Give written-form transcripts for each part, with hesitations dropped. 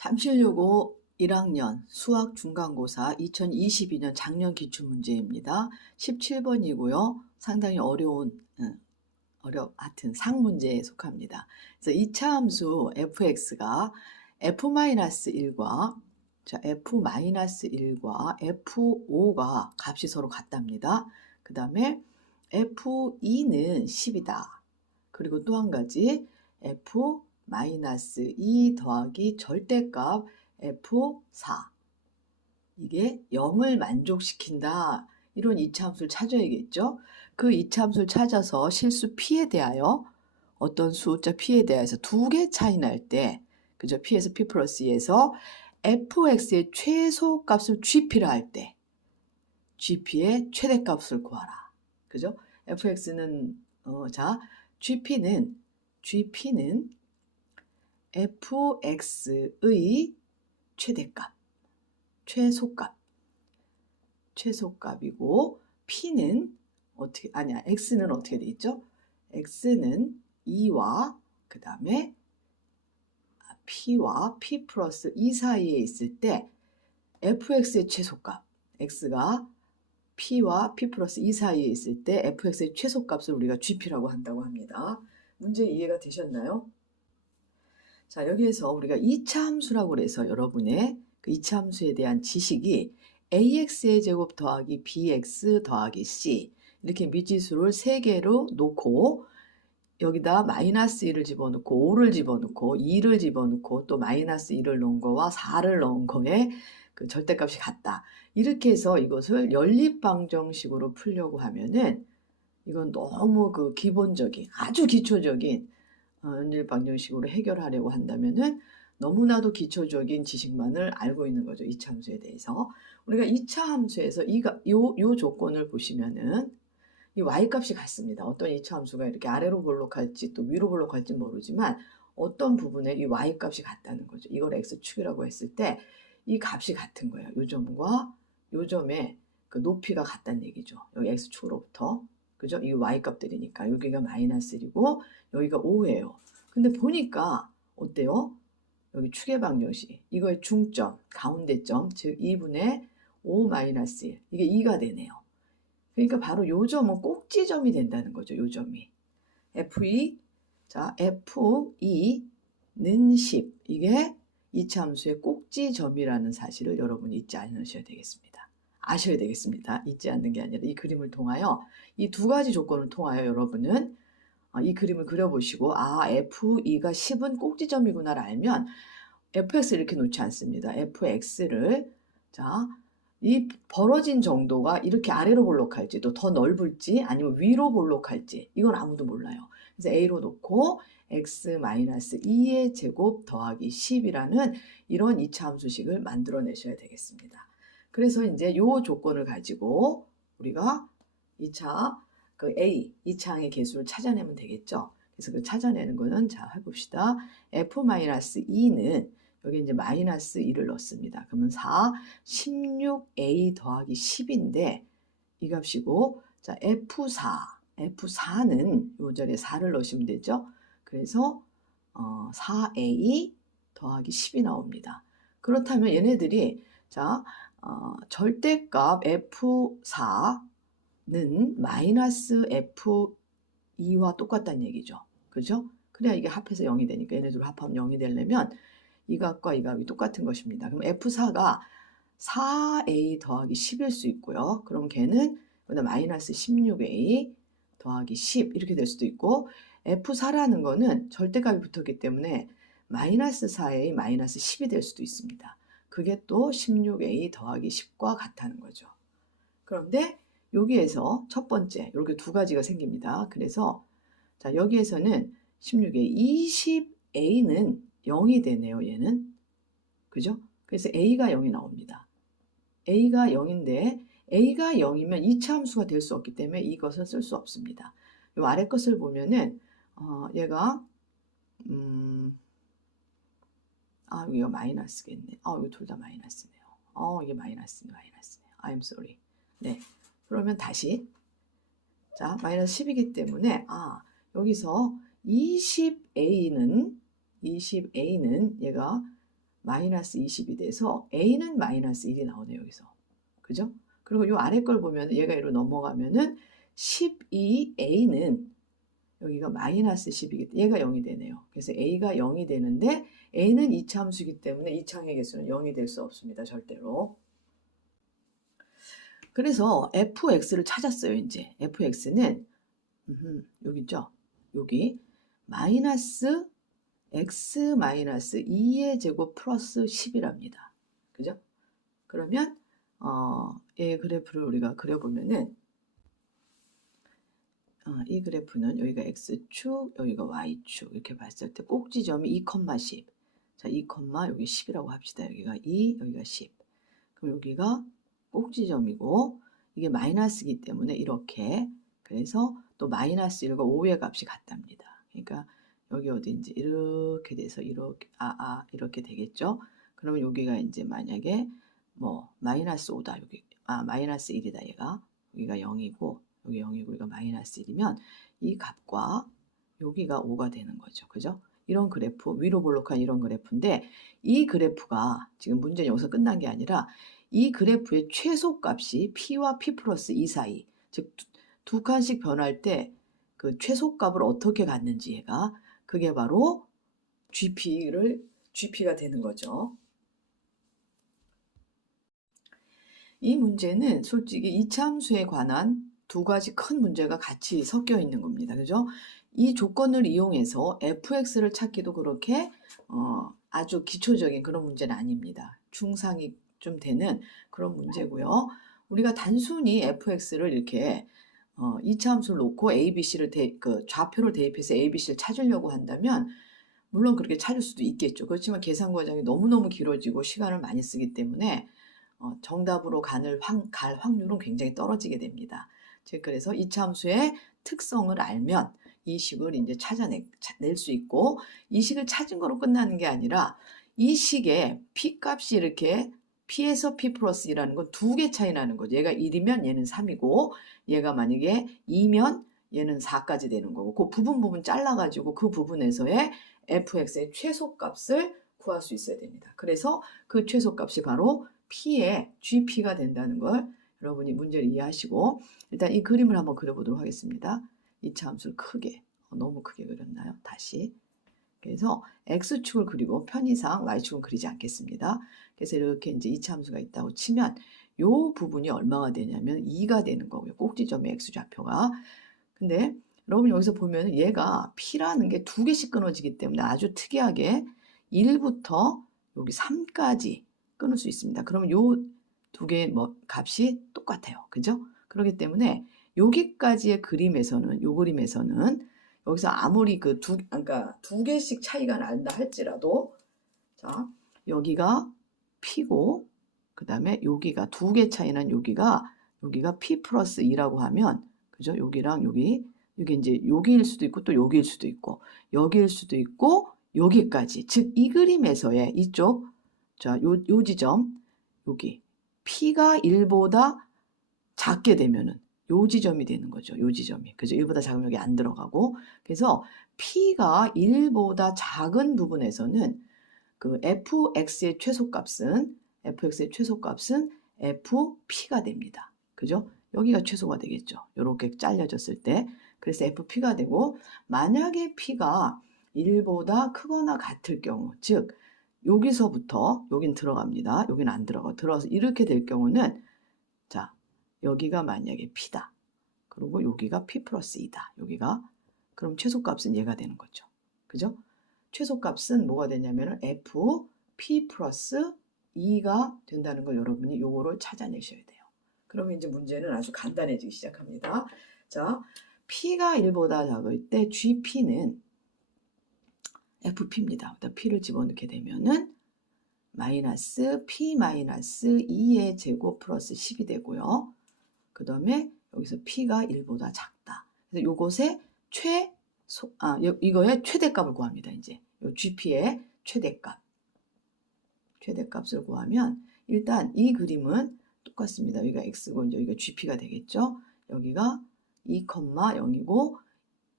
잠실여고 1학년 수학 중간고사 2022년 작년 기출문제입니다. 17번이고요. 상당히 어려운 하여튼 상문제에 속합니다. 그래서 2차 함수 fx가 f-1과 f-1과 f5가 값이 서로 같답니다. 그 다음에 f2는 10이다. 그리고 또 한 가지 f-2 더하기 절대값 f4 이게 0을 만족시킨다. 이런 이차함수를 찾아야겠죠. 그 이차함수를 찾아서 실수 p에 대하여 어떤 숫자 p에 대해서 두 개 차이 날 때 그죠? p에서 p 플러스 2에서 fx의 최소값을 gp라 할 때 gp의 최대값을 구하라. 그죠? fx는 gp는 fx의 최대값, 최소값이고 p는 x는 어떻게 돼 있죠? x는 2와 그 다음에 p와 p 플러스 2 사이에 있을 때 fx의 최소값, x가 p와 p 플러스 2 사이에 있을 때 fx의 최소값을 우리가 gp라고 한다고 합니다. 문제 이해가 되셨나요? 자, 여기에서 우리가 2차 함수라고 그래서 여러분의 그 2차 함수에 대한 지식이 ax의 제곱 더하기 bx 더하기 c 이렇게 미지수를 3개로 놓고 여기다 마이너스 1을 집어넣고 5를 집어넣고 2를 집어넣고 또 마이너스 1을 넣은 거와 4를 넣은 거에 그 절대값이 같다. 이렇게 해서 이것을 연립방정식으로 풀려고 하면은 이건 너무 그 기본적인 아주 기초적인 연립방정식으로 해결하려고 한다면은 너무나도 기초적인 지식만을 알고 있는 거죠. 2차 함수에 대해서. 우리가 2차 함수에서 요 조건을 보시면은 이 y값이 같습니다. 어떤 2차 함수가 이렇게 아래로 볼록할지 또 위로 볼록할지 모르지만 어떤 부분에 이 y값이 같다는 거죠. 이걸 x축이라고 했을 때 이 값이 같은 거예요. 요 점과 요 점의 그 높이가 같다는 얘기죠. 여기 x축으로부터. 그죠? 이 y값들이니까 여기가 마이너스 1이고 여기가 5예요. 근데 보니까 어때요? 여기 축의 방정식 이거의 중점, 가운데점 즉 2분의 5 마이너스 1 이게 2가 되네요. 그러니까 바로 요 점은 꼭지점이 된다는 거죠. 요 점이. F2, F2는 10. 이게 2차 함수의 꼭지점이라는 사실을 여러분이 잊지 않으셔야 되겠습니다. 아셔야 되겠습니다. 잊지 않는 게 아니라 이 그림을 통하여 이 두 가지 조건을 통하여 여러분은 이 그림을 그려보시고 F2가 10은 꼭지점이구나를 알면 fx를 이렇게 놓지 않습니다. fx를 이 벌어진 정도가 이렇게 아래로 볼록할지 또 더 넓을지 아니면 위로 볼록할지 이건 아무도 몰라요. 그래서 a로 놓고 x-2의 제곱 더하기 10이라는 이런 2차 함수식을 만들어내셔야 되겠습니다. 그래서 이제 이 조건을 가지고 우리가 2차 그 a 2차항의 개수를 찾아내면 되겠죠. 그래서 그 찾아내는 거는 해봅시다. f-2는 여기 이제 마이너스 2를 넣습니다. 그러면 4, 16a 더하기 10인데 이 값이고 F4는 요 자리에 4를 넣으시면 되죠. 그래서 4a 더하기 10이 나옵니다. 그렇다면 얘네들이 절대값 F4는 마이너스 F2와 똑같다는 얘기죠. 그죠? 그래야 이게 합해서 0이 되니까 얘네들 합하면 0이 되려면 이 값과 이 값이 똑같은 것입니다. 그럼 F4가 4a 더하기 10일 수 있고요. 그럼 걔는 마이너스 16a 더하기 10 이렇게 될 수도 있고 F4라는 거는 절대값이 붙었기 때문에 마이너스 4a 마이너스 10이 될 수도 있습니다. 그게 또 16a 더하기 10과 같다는 거죠. 그런데 여기에서 첫 번째 이렇게 두 가지가 생깁니다. 그래서 여기에서는 16a, 20a는 0이 되네요. 얘는. 그죠? 그래서 a가 0이 나옵니다. a가 0인데 a가 0이면 2차 함수가 될 수 없기 때문에 이것을 쓸 수 없습니다. 이 아래 것을 보면은 얘가 여기가 마이너스겠네. 이거 둘 다 마이너스네요. 이게 마이너스네요. I'm sorry. 네. 그러면 다시 마이너스 10이기 때문에 여기서 20a는 얘가 마이너스 20이 돼서 A는 마이너스 1이 나오네요. 여기서. 그죠? 그리고 요 아래 걸 보면 얘가 이로 넘어가면은 12A는 여기가 마이너스 10이기 때문에 얘가 0이 되네요. 그래서 A가 0이 되는데 A는 이차함수이기 때문에 이차항의 개수는 0이 될 수 없습니다. 절대로. 그래서 fx를 찾았어요. 이제 fx는 여기 있죠. 여기 마이너스 x 마이너스 2의 제곱 플러스 10이랍니다. 그죠? 그러면 얘 그래프를 우리가 그려보면은 이 그래프는 여기가 x축, 여기가 y축 이렇게 봤을 때 꼭지점이 2,10. 자, 2, 여기 10이라고 합시다. 여기가 2, 여기가 10. 그럼 여기가 꼭지점이고 이게 마이너스이기 때문에 이렇게 그래서 또 마이너스 1과 5의 값이 같답니다. 그러니까 여기 어딘지 이렇게 돼서 이렇게 이렇게 되겠죠. 그러면 여기가 이제 만약에 뭐 마이너스 5다 여기 마이너스 1이다 얘가 여기가 0이고 여기 0이고 이거 마이너스 1이면 이 값과 여기가 5가 되는 거죠. 그죠? 이런 그래프 위로 볼록한 이런 그래프인데 이 그래프가 지금 문제는 여기서 끝난 게 아니라 이 그래프의 최소값이 P와 P 플러스 2 사이 즉 두 칸씩 변할 때 그 최소값을 어떻게 갖는지 얘가 그게 바로 GP가 되는 거죠. 이 문제는 솔직히 이차함수에 관한 두 가지 큰 문제가 같이 섞여 있는 겁니다. 그죠? 이 조건을 이용해서 fx를 찾기도 그렇게 아주 기초적인 그런 문제는 아닙니다. 중상이 좀 되는 그런 문제고요. 우리가 단순히 fx를 이렇게 이차함수를 놓고 abc를 좌표를 대입해서 abc를 찾으려고 한다면 물론 그렇게 찾을 수도 있겠죠. 그렇지만 계산 과정이 너무너무 길어지고 시간을 많이 쓰기 때문에 정답으로 갈 확률은 굉장히 떨어지게 됩니다. 즉 그래서 이차함수의 특성을 알면 이 식을 이제 찾아낼 수 있고 이 식을 찾은 거로 끝나는 게 아니라 이 식의 p 값이 이렇게 p에서 p 플러스 2라는 건 두 개 차이 나는 거죠. 얘가 1이면 얘는 3이고 얘가 만약에 2면 얘는 4까지 되는 거고 그 부분 잘라가지고 그 부분에서의 fx의 최소값을 구할 수 있어야 됩니다. 그래서 그 최소값이 바로 P의 GP가 된다는 걸 여러분이 문제를 이해하시고 일단 이 그림을 한번 그려보도록 하겠습니다. 이차 함수를 크게 너무 크게 그렸나요? 다시 그래서 X축을 그리고 편의상 Y축은 그리지 않겠습니다. 그래서 이렇게 이제 이차 함수가 있다고 치면 이 부분이 얼마가 되냐면 2가 되는 거고요. 꼭지점의 X좌표가. 근데 여러분 여기서 보면 얘가 P라는 게 두 개씩 끊어지기 때문에 아주 특이하게 1부터 여기 3까지 끊을 수 있습니다. 그러면 요 두 개의 값이 똑같아요. 그죠? 그렇기 때문에 여기까지의 그림에서는 요 그림에서는 여기서 아무리 그러니까 두 개씩 차이가 난다 할지라도 자, 여기가 P고 그다음에 여기가 두 개 차이 난 여기가 P 플러스 2라고 하면 그죠? 여기랑 이게 이제 여기일 수도 있고 또 여기일 수도 있고 여기일 수도 있고 여기까지 즉 이 그림에서의 이쪽 자, 요 지점 여기 P가 1보다 작게 되면은 요 지점이 되는 거죠. 요 지점이. 그죠? 1보다 작으면 여기 안 들어가고 그래서 P가 1보다 작은 부분에서는 그 fx의 최소값은 fp가 됩니다. 그죠? 여기가 최소가 되겠죠. 이렇게 잘려졌을 때. 그래서 fp가 되고 만약에 p가 1보다 크거나 같을 경우 즉 여기서부터 여긴 들어갑니다. 여긴 안 들어가서 이렇게 될 경우는 자 여기가 만약에 p다. 그리고 여기가 p 플러스 2다. 여기가 그럼 최소값은 얘가 되는 거죠. 그죠? 최소값은 뭐가 되냐면 fp 플러스 2가 된다는 걸 여러분이 요거를 찾아내셔야 돼요. 그러면 이제 문제는 아주 간단해지기 시작합니다. 자, p가 1보다 작을 때 gp는 fp입니다. p를 집어넣게 되면은 마이너스 p 마이너스 2의 제곱 플러스 10이 되고요. 그 다음에 여기서 p가 1보다 작다. 그래서 요것의 이거의 최대값을 구합니다. 이제 요 GP의 최대값을 구하면 일단 이 그림은 똑같습니다. 여기가 x고 이제 여기가 GP가 되겠죠. 여기가 2,0이고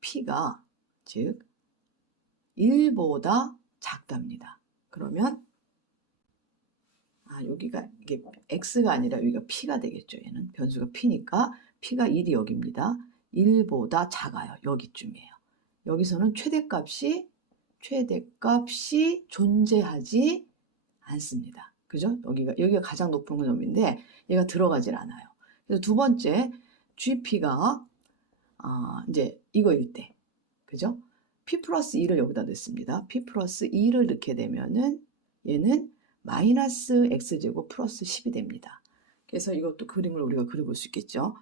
p가 즉 1보다 작답니다. 그러면 여기가 이게 x가 아니라 여기가 p가 되겠죠. 얘는 변수가 p니까 p가 1이 여기입니다. 1보다 작아요. 여기쯤이에요. 여기서는 최대값이 존재하지 않습니다. 그죠? 여기가 가장 높은 점인데 얘가 들어가질 않아요. 그래서 두 번째 GP가 이제 이거일 때, 그죠? P 플러스 2를 여기다 넣습니다. P 플러스 2를 넣게 되면은 얘는 마이너스 X제곱 플러스 10이 됩니다. 그래서 이것도 그림을 우리가 그려볼 수 있겠죠?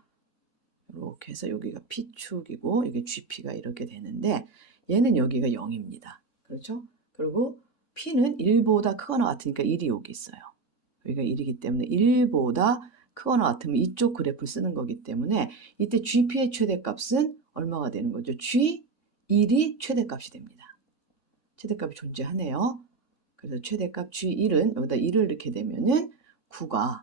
이렇게 해서 여기가 P축이고 이게 GP가 이렇게 되는데 얘는 여기가 0입니다. 그렇죠? 그리고 P는 1보다 크거나 같으니까 1이 여기 있어요. 여기가 1이기 때문에 1보다 크거나 같으면 이쪽 그래프를 쓰는 거기 때문에 이때 GP의 최대값은 얼마가 되는 거죠? G1이 최대값이 됩니다. 최대값이 존재하네요. 그래서 최대값 G1은 여기다 1을 넣게 되면은 9가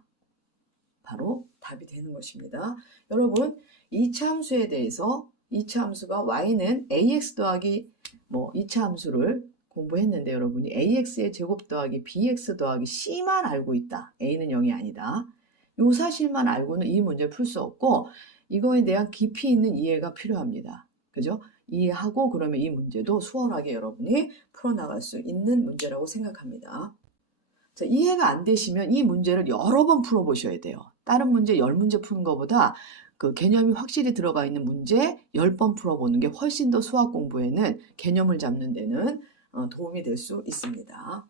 바로 답이 되는 것입니다. 여러분 2차 함수에 대해서 2차 함수가 y는 ax 더하기 2차 함수를 공부했는데 여러분이 ax의 제곱 더하기 bx 더하기 c만 알고 있다. a는 0이 아니다. 이 사실만 알고는 이 문제를 풀 수 없고 이거에 대한 깊이 있는 이해가 필요합니다. 그죠? 이해하고 그러면 이 문제도 수월하게 여러분이 풀어나갈 수 있는 문제라고 생각합니다. 자, 이해가 안 되시면 이 문제를 여러 번 풀어보셔야 돼요. 다른 문제 10문제 푸는 것보다 그 개념이 확실히 들어가 있는 문제 10번 풀어보는 게 훨씬 더 수학 공부에는 개념을 잡는 데는 도움이 될 수 있습니다.